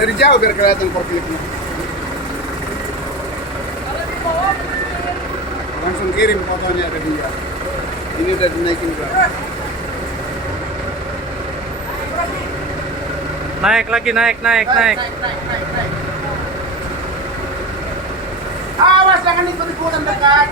Dari jauh biar kelihatan forklifnya. Langsung kirim fotonya ke dia. Ini udah dinaikin ke. Naik lagi, naik. Awas jangan ikut-ikutan dekat.